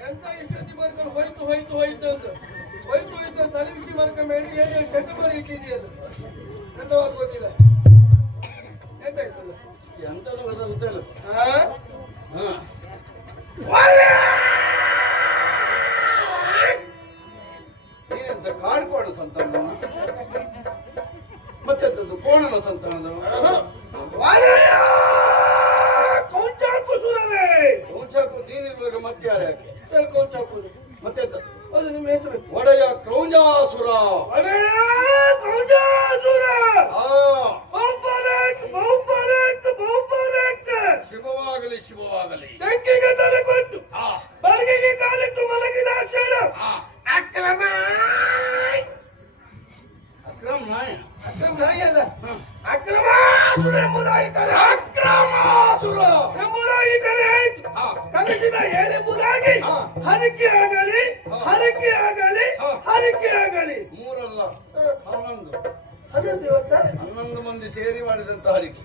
ಎಂತ ಇಷ್ಟೊತ್ತಿ ಹೋಯ್ತು ಹೋಯ್ತು ಹೋಯ್ತು ಅಂತ ಹೋಯ್ತು ಹೋಯ್ತು ಅಂತ ತಲೆ ಬಿಸಿ ಮಾಡ್ಕೊಂಡು ಹೇಳಿ ಏನು ಕೆಟ್ಟ ಮಾಡಿ ಇಟ್ಟಿದೆಯಲ್ಲ ಎಂತವಾಗ ಗೊತ್ತಿಲ್ಲ ಎಂತಾಯ್ತಲ್ಲ. ನೀನೆಂತ ಕಾಡ್ಕೋಣ ಸಂತಾನ ಮತ್ತೆ ಕೋಣನ ಸಂತಾನದವ ಕೌಚಾಕು ಸುರಲೆ ಕೌಚಾಕು ನೀನಿರುವಾಗ ಮತ್ತೆ ಯಾರು ಯಾಕೆ ಕೌಚಾಕು ಮತ್ತೆಂತ ಅದು ನಿಮ್ಮ ಹೆಸರು ಒಡೆಯ ಕ್ರೌಂಜಾಸುರ ಅಕ್ರಮ ನಾಯಲ್ಲ ಅಕ್ರಮಾಸುರ ಎಂಬುದಾಗಿ ಕರೆ ಅಕ್ರಮಾಸುರ. ಎಂಬುದಾಗಿ ಕರೆ ಆ ಕಲಿಸಿದ ಏನೆಂಬುದಾಗಿ ಹಾ. ಹರಕೆ ಆಗಲಿ ಹರಕೆ ಆಗಲಿ ಹರಕೆ ಆಗಲಿ. ಮೂರಲ್ಲ. ಹನ್ನೊಂದು. ಹನ್ನೊಂದು ಇವತ್ತ? ಹನ್ನೊಂದು ಮಂದಿ ಸೇರಿ ಮಾಡಿದಂತ ಹರಿಕೆ.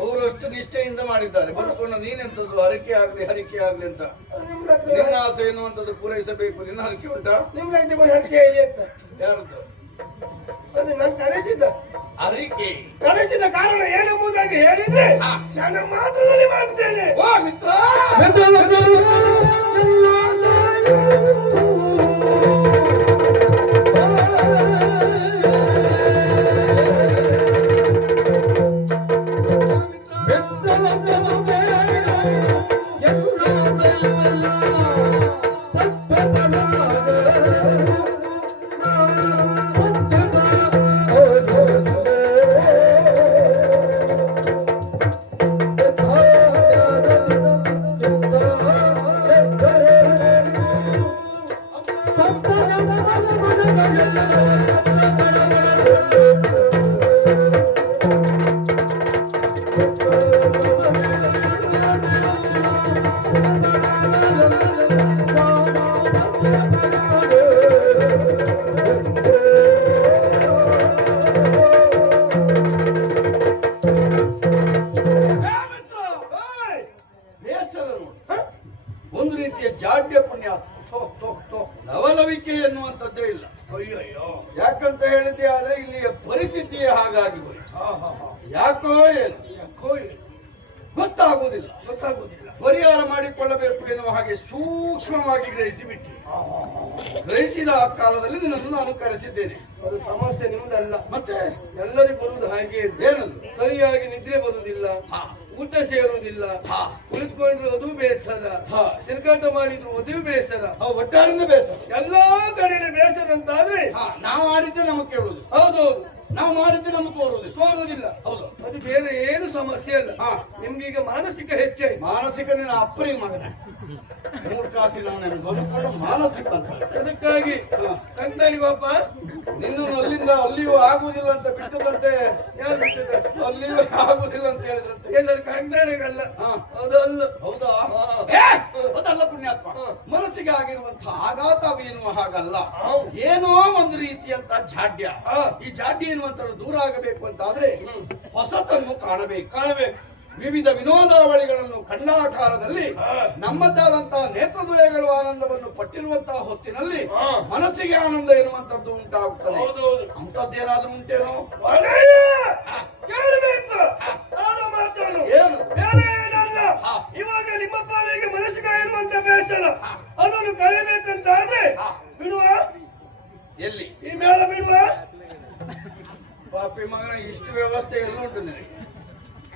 ಅವರು ಅಷ್ಟು ನಿಷ್ಠೆಯಿಂದ ಮಾಡಿದ್ದಾರೆ. ಬದುಕೊಂಡು ನೀನೆಂತದ್ದು ಹರಿಕೆ ಆಗಲಿ ಹರಿಕೆ ಆಗ್ಲಿ ಅಂತ. ನಿನ್ನ ಆಸೆ ಎನ್ನುವಂಥದ್ದು ಪೂರೈಸಬೇಕು. ನಿನ್ನ ಹರಿಕೆ ಉಂಟಾ? ನಿಮ್ಗೆ ಹರಿಕೆ ಇದೆ ಅಂತ. ಯಾರದ್ದು? ಅದು ನನ್ ಕಲಿಸಿದ್ದ ಅರಿಕೆ ಕಲಿಸಿದ ಕಾರಣ ಏನೆಂಬುದಾಗಿ ಹೇಳಿದ್ರೆ ಕ್ಷಣ ಮಾತ್ರದಲ್ಲಿ ಮಾಡ್ತೇನೆ. ಓ ಮಿತ್ರ. Thank you. ಯಾಕೋ? ಗೊತ್ತಾಗುವುದಿಲ್ಲ ಗೊತ್ತಾಗುವುದಿಲ್ಲ ಪರಿಹಾರ ಮಾಡಿಕೊಳ್ಳಬೇಕು ಎನ್ನುವ ಹಾಗೆ ಸೂಕ್ಷ್ಮವಾಗಿ ಗ್ರಹಿಸಿಬಿಟ್ಟು ಗ್ರಹಿಸಿದ ಆ ಕಾಲದಲ್ಲಿ ನಿನ್ನನ್ನು ನಾನು ಕರೆಸಿದ್ದೇನೆ ಅದು ಸಮಸ್ಯೆ ನಿಮ್ದಲ್ಲ ಮತ್ತೆ ಎಲ್ಲರಿಗೂ ಬರುವುದು ಹಾಗೆ. ಏನದು ಸರಿಯಾಗಿ ನಿದ್ರೆ ಬರುವುದಿಲ್ಲ. ಊಟ ಸೇರುವುದಿಲ್ಲ. ಕುಳಿತುಕೊಂಡ್ರೆ ಅದು ಬೇಸರ. ತಿರುಗಾಟ ಮಾಡಿದ್ರು ಅದು ಬೇಸರ ಒಟ್ಟಾರಿಂದ ಬೇಸರ ಎಲ್ಲಾ ಕಡೆಯಲ್ಲಿ ಬೇಸರ ಅಂತ ಆದ್ರೆ ನಾವು ಆಡಿದ್ದೆ ನಮಗೆ ಕೇಳುವುದು ಹೌದೌದು ನಾವು ಮಾಡಿದ್ರೆ ನಮ್ಗೆ ತೋರುದಿಲ್ಲ. ತೋರುದಿಲ್ಲ. ಹೌದು. ಅದು ಬೇರೆ ಏನು ಸಮಸ್ಯೆ ಅಲ್ಲ ಹಾ. ಈಗ ಮಾನಸಿಕ ಹೆಚ್ಚಾಯ್ತು ಮಾನಸಿಕ ನಿನ್ನ ಅಪ್ರಿ ಮಗನೇ. ಮೂರು ಬದುಕೊಂಡು ಮಾನಸಿಕ ಅಂತ. ಅದಕ್ಕಾಗಿ. ಕಂದಾಳಿ ಬಾಪ ನಿನ್ನನ್ನು ಅಲ್ಲಿಂದ ಅಲ್ಲಿಯೂ ಆಗುವುದಿಲ್ಲ ಅಂತ ಬಿಟ್ಟದಂತೆ ಯಾರು ಬಿಟ್ಟಿದ್ದಾರೆ? ಅಲ್ಲಿಯೂ ಆಗುವುದಿಲ್ಲ ಅಂತ ಹೇಳಿದ್ರಂತೆ. ಎಲ್ಲ. ಅದಲ್ಲ. ಹೌದಾ? ಅದಲ್ಲ ಪುಣ್ಯಾತ್ಮ. ಮನಸ್ಸಿಗೆ ಆಗಿರುವಂತಹ ಆಘಾತ ಎನ್ನುವ ಹಾಗಲ್ಲ. ಏನೋ ಒಂದು ರೀತಿಯಂತ ಜಾಡ್ಯ. ಈ ಜಾಡ್ಯ ಎನ್ನುವಂತ ದೂರ ಆಗಬೇಕು ಅಂತಾದ್ರೆ ಆದ್ರೆ ಹೊಸತನ್ನು ಕಾಣಬೇಕು. ಕಾಣಬೇಕು. ವಿವಿಧ ವಿನೋದಾವಳಿಗಳನ್ನು ಕಂಡಾಕಾರದಲ್ಲಿ ನಮ್ಮದ್ದಾದಂತಹ ನೇತ್ರದ್ವಯಗಳು ಆನಂದವನ್ನು ಪಟ್ಟಿರುವಂತಹ ಹೊತ್ತಿನಲ್ಲಿ ಮನಸ್ಸಿಗೆ ಆನಂದ ಇರುವಂತದ್ದು ಉಂಟಾಗುತ್ತದೆ. ಅಂತದ್ದೇನಾದ್ರೂ ಉಂಟೇನು? ಏನು. ಇವಾಗ ನಿಮ್ಮ ಪಾಲಿಗೆ ಮನಸ್ಸಿಗೆ ಇರುವಂತ ಬೇಸರ ಅದನ್ನು ಕಲಿಬೇಕಂತ ಆದ್ರೆ. ಬಿಡುವ? ಎಲ್ಲಿ? ಈ ಮೇಲೆ ಬಿಡುವ? ಪಾಪಿ ಮಗನ ಇಷ್ಟು ವ್ಯವಸ್ಥೆ ಎಲ್ಲ ಉಂಟು ನಿನಗೆ.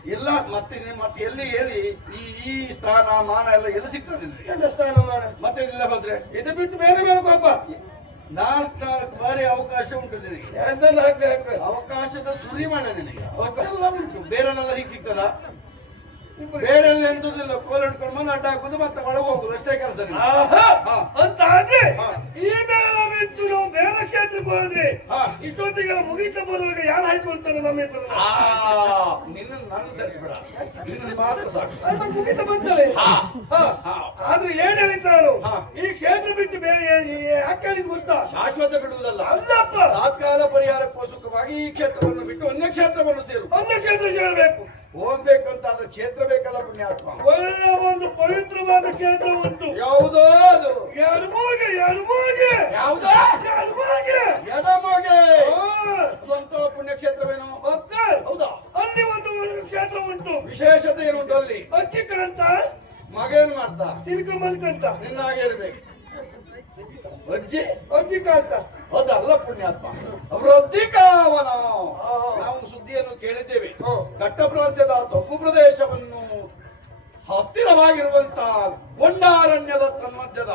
ಎಲ್ಲ ಮತ್ತೆ ಮತ್ತೆ ಎಲ್ಲಿ ಹೇಳಿ ಈ ಈ ಸ್ಥಾನ ಮಾನ ಎಲ್ಲ ಎಲ್ಲಿ ಸಿಗ್ತದೆ ಸ್ಥಾನಮಾನ ಮತ್ತೆ ಇಲ್ಲ ಬಂದ್ರೆ ಇದು ಬಿಟ್ಟು ಬೇರೆ ಬೇರೆ ಪಾಪ. ನಾಲ್ಕು ನಾಲ್ಕು ಬಾರಿ ಅವಕಾಶ ಉಂಟು ನಿನಗೆ. ಅವಕಾಶದ ಸುರಿಮಣ ನಿನಗೆ. ಅವಕಾಶ ಉಂಟು. ಬೇರೆಲ್ಲ ಹೀಗೆ ಸಿಗ್ತದ? ಬೇರೆಲ್ಲ ಎಂತದಿಲ್ಲ ಕೋಲ್ ಹಿಡ್ಕೊಂಡು ಬಂದು ಅಡ್ಡ ಹಾಕುದು ಮತ್ತೆ ಒಳಗೆ ಹೋಗುದು. ಅಷ್ಟೇ ಕೆಲಸ. ಅಂತ ಆದ್ರೆ ಈ ಬಿಟ್ಟು ನಾವು ಬೇರೆ ಕ್ಷೇತ್ರಕ್ಕೆ ಹೋದ್ರೆ. ಇಷ್ಟೊತ್ತಿಗೆ ಮುಗಿತ ಬರುವಾಗ ಯಾರು ಹಾಕೊಳ್ತಾರೆ ನಮ್ಮ ಇಬ್ಬರನ್ನ? ಆ ನಿನ್ನ ನಾನು ತರಿಸ್ಬೇಡ ನಿನ್ನ ಮಾತ್ರ ಸಾಕು. ಮುಗಿತ ಬಂತವೆ. ಆದ್ರೆ ಏನ್ ಹೇಳಿದ್ ನಾನು? ಈ ಕ್ಷೇತ್ರ ಬಿಟ್ಟು ಬೇರೆ ಯಾಕೆ ಹೇಳಿದ್ ಗೊತ್ತಾ? ಶಾಶ್ವತ ಬಿಡುವುದಲ್ಲ. ಅಲ್ಲಪ್ಪ. ತಾತ್ಕಾಲ ಪರಿಹಾರಕ್ಕೋಸ್ಕರವಾಗಿ ಈ ಕ್ಷೇತ್ರವನ್ನು ಬಿಟ್ಟು ಒಂದೇ ಕ್ಷೇತ್ರವನ್ನು ಸೇರು. ಒಂದೇ ಕ್ಷೇತ್ರ ಸೇರ್ಬೇಕು. ಹೋಗ್ಬೇಕಂತ ಅದು ಕ್ಷೇತ್ರ ಬೇಕಲ್ಲ ಪುಣ್ಯಾತ್ಮ? ಒಳ್ಳೆ ಒಂದು ಪವಿತ್ರವಾದ ಕ್ಷೇತ್ರ ಉಂಟು. ಯಾವುದೋ ಅದು. ಎಡಮೋಗೆ ಎಡಮೋಗೆ ಯಾವುದೋ? ಎಡಮೋಗೆ ಎಡಮಗೆ. ಸ್ವಂತ ಪುಣ್ಯಕ್ಷೇತ್ರವೇನು? ಮತ್ತೆ ಹೌದಾ? ಅಲ್ಲಿ ಒಂದು ಕ್ಷೇತ್ರ ಉಂಟು. ವಿಶೇಷತೆ ಏನುಂಟು ಅಲ್ಲಿ? ಅಚ್ಚಿಕ್ಕಂತ ಮಗ ಏನ್ ಮಾಡ್ತಾ ನಿನ್ನ ನಿನ್ನಾಗೆ ಇರ್ಬೇಕು. ಅಜ್ಜಿ? ಅಜ್ಜಿಕಾಂತ ಅದಲ್ಲ ಪುಣ್ಯಾತ್ಮ? ವೃದ್ಧಿಕಾವನ ಸುದ್ದಿಯನ್ನು ಕೇಳಿದ್ದೇವೆ. ಘಟ್ಟ ಪ್ರಾಂತ್ಯದ ತಗ್ಗು ಪ್ರದೇಶವನ್ನು ಹತ್ತಿರವಾಗಿರುವಂತಹ ಗೊಂಡಾರಣ್ಯದ ತನ್ಮಧ್ಯದ.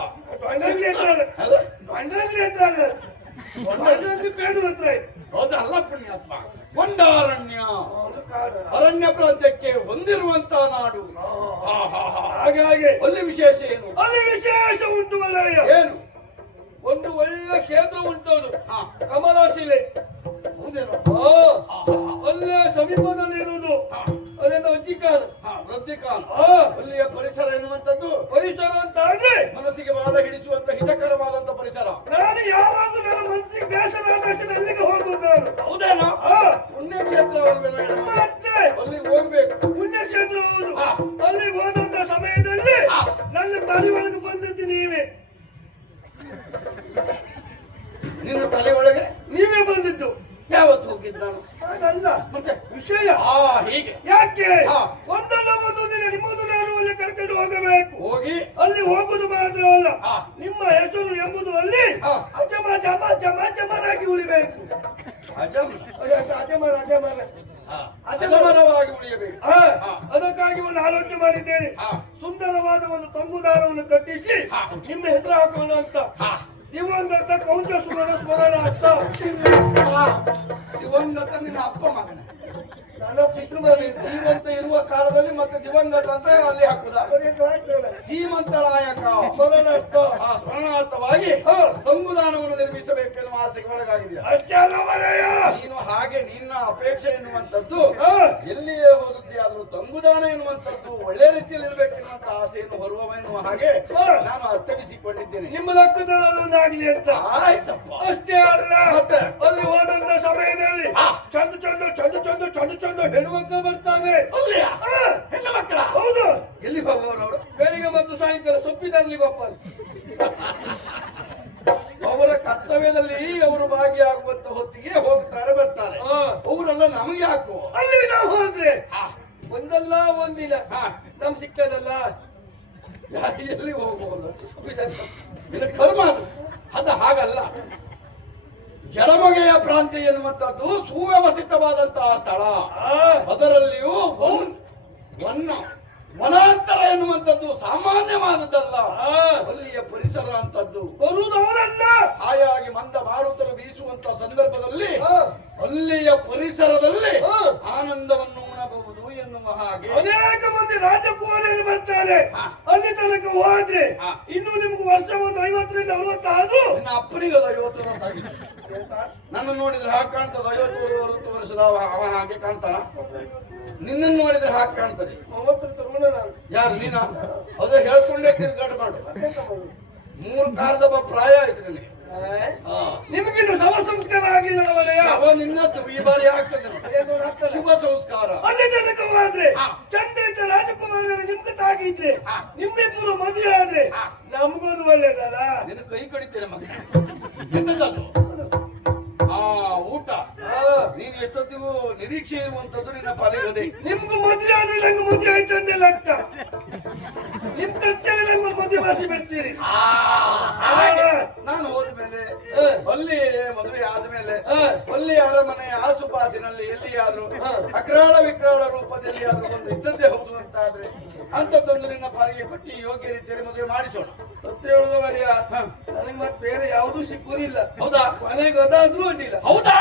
ಅದಲ್ಲ ಪುಣ್ಯಾತ್ಮ. ಗೊಂಡಾರಣ್ಯ. ಅರಣ್ಯ ಪ್ರಾಂತ್ಯಕ್ಕೆ ಹೊಂದಿರುವಂತಹ ನಾಡು. ಹಾಗೆ ಹಾಗಾಗಿ ಅಲ್ಲಿ ವಿಶೇಷ ಏನು? ಅಲ್ಲಿ ವಿಶೇಷ ಉಂಟು ಏನು? ಒಂದು ಒಳ್ಳೆ ಕ್ಷೇತ್ರ ಉಂಟು ಹಾ. ಕಮಲಾಶಿಲೆ. ಅಲ್ಲೇ ಸಮೀಪದಲ್ಲಿ ಇರುವುದು. ಹಾ. ಅಜ್ಜಿಕಾಲ ವೃದ್ಧಿಕಾನ್ ಅಲ್ಲಿಯ ಪರಿಸರ ಎನ್ನುವಂಥದ್ದು. ಪರಿಸರ ಅಂತ ಆದ್ರೆ ಮನಸ್ಸಿಗೆ ಬಾಧ ಹಿಡಿಸುವಂತ ಹಿತಕರವಾದಂತ ಪರಿಸರ. ನಾನು ಯಾವಾಗಲೂ ನನ್ನ ಮನಸ್ಸಿಗೆ ಬೇಸರ ಆದಷ್ಟು ಅಲ್ಲಿಗೆ ಹೋದ್ರು ನಾನು. ಹೌದೇನೋ? ಪುಣ್ಯಕ್ಷೇತ್ರ ಮತ್ತೆ? ಅಲ್ಲಿ ಹೋಗ್ಬೇಕು. ಪುಣ್ಯಕ್ಷೇತ್ರ ಹೌದು. ಅಲ್ಲಿ ಹೋದಂತ ಸಮಯದಲ್ಲಿ ನನ್ನ ತಲೆ ಒಳಗೆ ಬಂದದ್ದು ನೀವೇ. ನಿನ್ನ ತಲೆ ಒಳಗೆ ನೀವೇ ಬಂದಿದ್ದು. ಯಾವತ್ತು ಹೋಗಿದ್ದು ನಾನು? ಹಾಗಲ್ಲ. ಮತ್ತೆ? ವಿಷಯ. ಆ ಹೀಗೆ. ಯಾಕೆ? ಹಾ. ಒಂದಲ್ಲ ಒಂದು ದಿನ ನಿಮ್ಮದು ನಾನು ಅಲ್ಲಿ ಕರ್ಕೊಂಡು ಹೋಗಬೇಕು. ಹೋಗಿ. ಅಲ್ಲಿ ಹೋಗುದು ಮಾತ್ರವಲ್ಲ ಅಲ್ಲ. ನಿಮ್ಮ ಹೆಸರು ಎಂಬುದು ಅಲ್ಲಿ ಹಾ. ಅಜಮ ಜಮ ಜಮ ಜಮರಾಗಿ ಉಳಿಬೇಕು. ಅಜಮ. ಅಜಮರ ಅಜಮರ ಹಾ. ಅಜಮರವಾಗಿ ಉಳಿಯಬೇಕು. ಹಾ, ಹಾ. ಅದಕ್ಕಾಗಿ ಒಂದು ಆಲೋಚನೆ ಮಾಡಿದ್ದೇನೆ. ಹಾ. ಸುಂದರವಾದ ಒಂದು ತಂಗುದಾರವನ್ನು ಕಟ್ಟಿಸಿ ಹಾ. ನಿಮ್ಮ ಹೆಸರು ಹಾಕೋಣ ಅಂತ. ಹಾ. ದಿವಂಗತ ಕೌಂಟ ಸುರನ ಸ್ಮರಣ ಅಂತ ಆ, ದಿವಂಗತ ನಿನ್ನ ಅಪ್ಪ ಮಗನ ನನ್ನ ಚಿತ್ರದಲ್ಲಿ ಜೀವಂತ ಇರುವ ಕಾಲದಲ್ಲಿ ಮತ್ತೆ ದಿವಂಗತ ಅಂತ ಅಲ್ಲಿ ಹಾಕುದ ಧೀಮಂತರಾಯಕ ಸ್ಮರಣಾರ್ಥ ಆ ಸ್ಮರಣಾರ್ಥವಾಗಿ ಹಾ. ತಂಗುದಾನವನ್ನು ನಿರ್ಮಿಸಬೇಕೆನ್ನುವ ಆಸೆಗೆ ಒಳಗಾಗಿದೆ ಅಷ್ಟೇ ನೀನು ಹಾಗೆ ನಿನ್ನ ಅಪೇಕ್ಷೆ ಎನ್ನುವಂಥದ್ದು. ಎಲ್ಲಿಯೇ ಹೋದದ್ದೇ ಆದ್ರೂ ತಂಗುದಾನ ಎನ್ನುವಂಥದ್ದು ಒಳ್ಳೆ ರೀತಿಯಲ್ಲಿ ಇರಬೇಕೆನ್ನುವಂತ ಆಸೆಯನ್ನು ಹೊರುವವ ಎನ್ನುವ ಹಾಗೆ. ನಾನು ಅರ್ಥವಿಸಿಕೊಂಡಿದ್ದೇನೆ ನಿಮ್ಮ ಲೆಕ್ಕದಲ್ಲಾಗಲಿ ಅಂತ. ಆಯ್ತಪ್ಪ. ಅಷ್ಟೇ ಅಲ್ಲ. ಅಲ್ಲಿ ಹೋದಂತ ಸಮಯದಲ್ಲಿ. ಚಂದ ಚಂದ ಚಂದ ಚಂದ ಚಂದ ಚಂದ ಹೆಣ್ಮಕ್ಕ ಬರ್ತಾನೆ. ಹೆಣ್ಣು ಮಕ್ಕಳ ಹೌದು. ಎಲ್ಲಿ ಅವರು? ಬೆಳಿಗ್ಗೆ ಮತ್ತು ಸಾಯಂಕಾಲ ಸೊಪ್ಪಿದಾಗ್ಲಿ ಗೊಪ್ಪಲ್ ಅವರ ಕರ್ತವ್ಯದಲ್ಲಿ ಅವರು ಭಾಗಿಯಾಗುವಂತ ಹೊತ್ತಿಗೆ ಹೋಗ್ತಾರೆ ಬರ್ತಾರೆ. ಅವರೆಲ್ಲ ನಮಗೆ ಹಾಕು ಅಲ್ಲಿ ನಾವು ಹೋದ್ರೆ? ಒಂದಲ್ಲ ಒಂದಿಲ್ಲ. ನಮ್ ಸಿಕ್ಕದಲ್ಲ. ಎಲ್ಲಿ ಹೋಗ್ಬೋದು? ಕರ್ಮ ಅದು. ಜಡಮೊಗೆಯ ಪ್ರಾಂತ್ಯ ಎನ್ನುವಂಥದ್ದು ಸುವ್ಯವಸ್ಥಿತವಾದಂತಹ ಸ್ಥಳ. ಅದರಲ್ಲಿಯೂ ಬೌನ್ ವನ್ನ ವನಾಂತರ ಎನ್ನುವಂಥದ್ದು ಸಾಮಾನ್ಯವಾದದ್ದಲ್ಲ. ಅಲ್ಲಿಯ ಪರಿಸರ ಅಂತದ್ದು ಬರುವುದವರಲ್ಲ. ಹಾಯಾಗಿ ಮಂದ ಮಾರುತರು ಬೀಸುವಂತ ಸಂದರ್ಭದಲ್ಲಿ ಅಲ್ಲಿಯ ಪರಿಸರದಲ್ಲಿ ಆನಂದವನ್ನು ಅನೇಕ ಮಂದಿ ರಾಜಕುಮಾರಿಯಲ್ಲಿ ಬರ್ತಾರೆ. ಅಲ್ಲಿ ತನಕ ಹೋದ್ರೆ. ಇನ್ನು ನಿಮ್ಗೆ ವರ್ಷ ಒಂದು ಐವತ್ತರಿಂದ ಅರವತ್ತಾದ್ರು ನಿನ್ನ ಅಪ್ಪನಿಗೆ ಅದು ಐವತ್ತು ನನ್ನ ನೋಡಿದ್ರೆ ಹಾಗೆ ಕಾಣ್ತದೆ. ಐವತ್ತು ಅರವತ್ತು ವರ್ಷದ ಅವ ಹಾಗೆ ಕಾಣ್ತಾನ. ನಿನ್ನನ್ನು ನೋಡಿದ್ರೆ ಹಾಗೆ ಕಾಣ್ತದೆ. ಯಾರು ನೀನ? ಅದು ಹೇಳ್ಕೊಂಡೇ ತಿರ್ಗಾಟ ಮಾಡು ಮೂರು ಕಾಲದ ಪ್ರಾಯ ಆಯ್ತು ನಿನಗೆ. ನಿಮಗಿನ್ನು ಶವ ಸಂಸ್ಕಾರ ಆಗಿಲ್ಲ ನವಲಯ ಅವ ನಿನ್ನದ್ದು ಈ ಬಾರಿ ಆಗ್ತದೆ. ಶುಭ ಸಂಸ್ಕಾರ. ಅಲ್ಲಿ ತನಕ ಹೋದ್ರೆ ಹಾ. ಚಂದ ಇದ್ದ ರಾಜಕುಮಾರ ನಿಮ್ಗೆ ತಾಗಿದ್ರೆ. ನಿಮ್ಮಿಬ್ಬರು ಮದುವೆ ಆದ್ರೆ. ನಮಗೊಂದು ಒಳ್ಳೇದಲ್ಲ ನಿನ್ನ ಕೈ ಕಡಿತೇನೆ ಮಗ. ಎಂತದದು? ಆ ಊಟ. ನೀನ್ ಎಷ್ಟೊತ್ತಿಗೂ ನಿರೀಕ್ಷೆ ಇರುವಂತದ್ದು ನಿನ್ನ ಪಾಲಿಗದೆ ನಿಮ್ಗೂ ಮದುವೆ ಆದ್ರೆ ನಂಗೆ ಮದುವೆ ಆಯ್ತು ಲೆಕ್ಕ. ನಿಮ್ ಖರ್ಚಲ್ಲಿ ಮದುವೆ ಮಾಡಿಸಿ ಬಿಡ್ತೀರಿ. ನಾನು ಹೋದ್ಮೇಲೆ. ಅಲ್ಲಿ ಮದುವೆ ಆದ್ಮೇಲೆ. ಅಲ್ಲಿ ಅರಮನೆ ಆಸುಪಾಸಿನಲ್ಲಿ ಎಲ್ಲಿಯಾದ್ರೂ. ಅಕ್ರಾಳ ವಿಕ್ರಾಳ ರೂಪದಲ್ಲಿ ಆದ್ರೂ ಒಂದು ಇದ್ದದ್ದೇ ಹೌದು ಅಂತಾದ್ರೆ ಅಂತದ್ದೊಂದು ನಿನ್ನ ಪಾಲಿಗೆ ಕೊಟ್ಟು ಯೋಗ್ಯ ರೀತಿಯಲ್ಲಿ ಮದುವೆ ಮಾಡಿಸೋಣ ಸತ್ಯ ಹೇಳುದು ಮರಿಯ ನನಗೆ ಮತ್ತೆ ಬೇರೆ ಯಾವುದೂ ಸಿಕ್ಕುದಿಲ್ಲ ಹೌದಾ ಮನೆಗೆ ಅದಾದ್ರೂ ಅಡ್ಡಿಲ್ಲ ಹೌದಾ.